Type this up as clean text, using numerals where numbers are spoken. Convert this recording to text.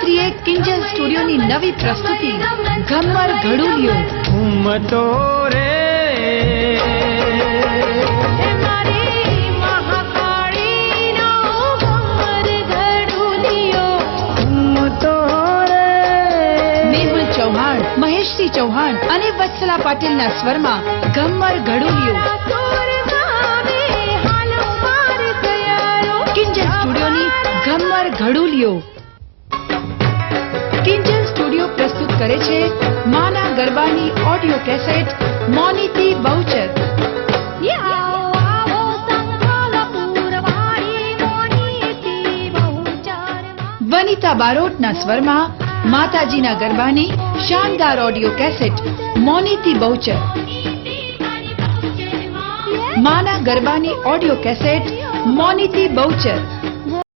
ગાયત્રીએ કિંજલ સ્ટુડિયોની નવી પ્રસ્તુતિ ઘમ્મર ઘડુલિયો. ઘૂમતો રે ચૌહાણ, મહેશસિંહ ચૌહાણ અને વત્સલા પાટીલના સ્વરમાં ઘમ્મર ઘડુલિયો. કિંજલ સ્ટુડિયોની ઘમ્મર ઘડુલિયો. કિંજલ સ્ટુડિયો પ્રસ્તુત કરે છે માના ગરબાની ઓડિયો કેસેટ મોનીતી બહુચર. વનિતા બારોટના સ્વરમાં માતાજીના ગરબાની શાનદાર ઓડિયો કેસેટ મોનીતી બહુચર. માના ગરબાની ઓડિયો કેસેટ મોનીતી બહુચર.